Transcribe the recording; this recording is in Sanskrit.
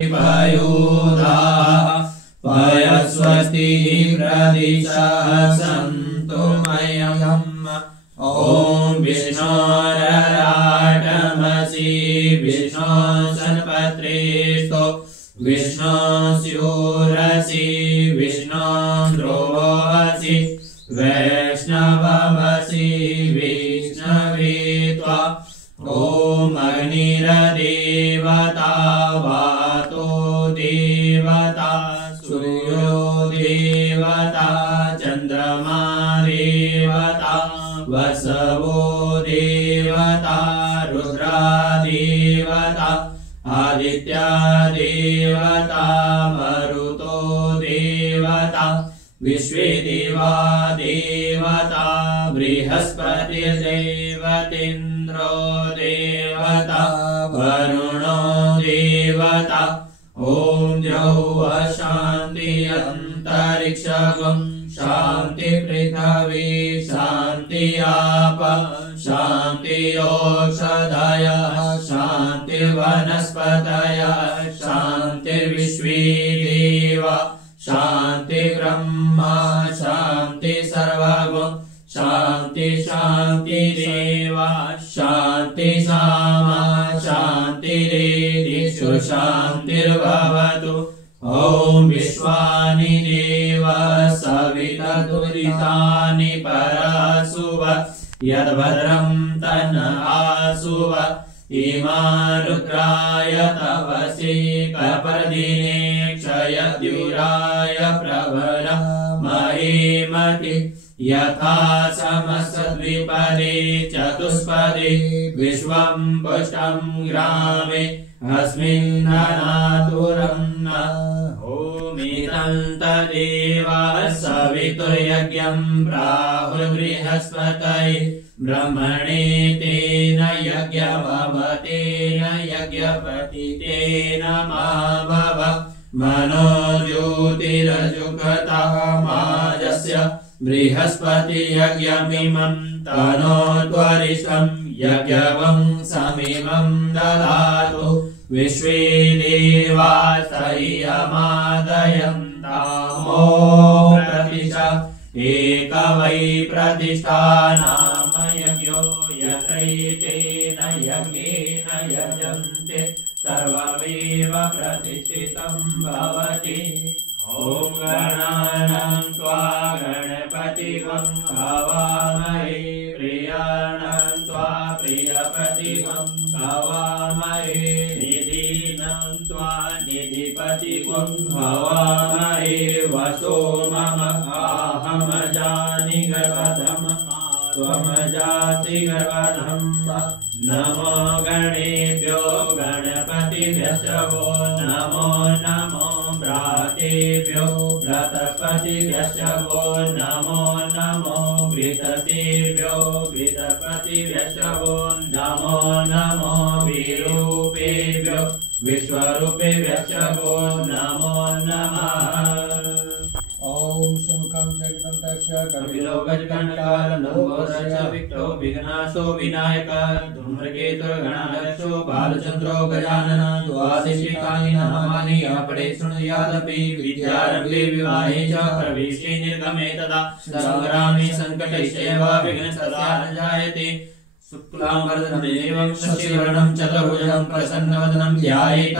पयोधाः पयस्वस्ति प्रदिशः सन्तु मह्यम् ॐ विष्णोरराटमसि विष्णोसनपत्रेस्तो विष्णोस्योरसि विष्णोन्द्रोऽसि वैष्णवमसि विष्णवे त्वा ॐ अग्निर्देवता वातो देवता सूर्यो देवता चन्द्रमा देवता वसवो देवता रुद्रा देवता आदित्या देवता मरुतो देवता विश्वे देवा देवता बृहस्पतिर्देवतेन्द्रो देवता वरुणो देवता ॐ द्यौः शान्ति अन्तरिक्षं शान्ति पृथिवी शान्ति आप शान्ति ओषधयः शान्तिर्वनस्पतयः शान्तिर्विश्वे देवा शान्ति ब्रह्मा शान्ति सर्वगुण शान्ति शान्ति देवा शान्ति सामा शान्तिरेदिषु शान्तिर्भवतु ॐ विश्वानि देव सवितर्दुरितानि परासुव यद्भद्रं तन्नासुव इमानुग्राय तपसि कपर्दिने क्षयद्युराय प्रवर महीमति यथा समसद्विपदे चतुष्पदे विश्वं पुष्टं ग्रामे अस्मिन् धनातुरं न होमितं तदेवः सवितुर्यज्ञं प्राहुर्बृहस्पतये ब्रह्मणे तेन यज्ञमवतेन यज्ञपतितेन माभव मनो ज्योतिरजुगतमाजस्य बृहस्पति यज्ञमिमं तनोत्वरिष्ठं यज्ञवं समिमं ददातु विश्वे देवा सह्यमादयन्तामो प्रतिष्ठा एक वै प्रतिष्ठा नाम यज्ञो यत्रैतेन यज्ञेन यजन्ते सर्वमेव प्रतिष्ठितं भवति ॐ गणानां त्वा गणपतिं हवामहे प्रियाणां त्वा प्रियपतिं हवामहे निधीनां त्वा निधिपतिं हवामहे वसो मम अहमजानि गर्भधम् त्वमजासि गर्भधम् नमो गणेभ्यो गणपतिभ्यश्च वो नमो नमो भ्रातेभ्यो भ्रातपतिभ्यश्च वो नमो नमो भृतसेभ्यो भृतपतिभ्यश्च वो नमो नमो विरूपेभ्यो विश्वरूपेभ्यश्च वो नमो नमः ओम शुभकं जगदन्तस्य कपिलो गजगणकालनम्बोधश्च विक्टो विघ्नाशो विनायकः धूम्रकेतुर्गणाध्यक्षो बालचन्द्रो गजानन द्वादशीकानि नामानि अपरे शृणुयादपि विद्यारम्भे विवाहे च प्रवेशे निर्गमे तदा संग्रामे सङ्कटैश्चैव विघ्नस्तदा न जायते शुक्लां वरदं देवं शशिवर्णं चतुर्भुजं प्रसन्नवदनं ध्यायेत्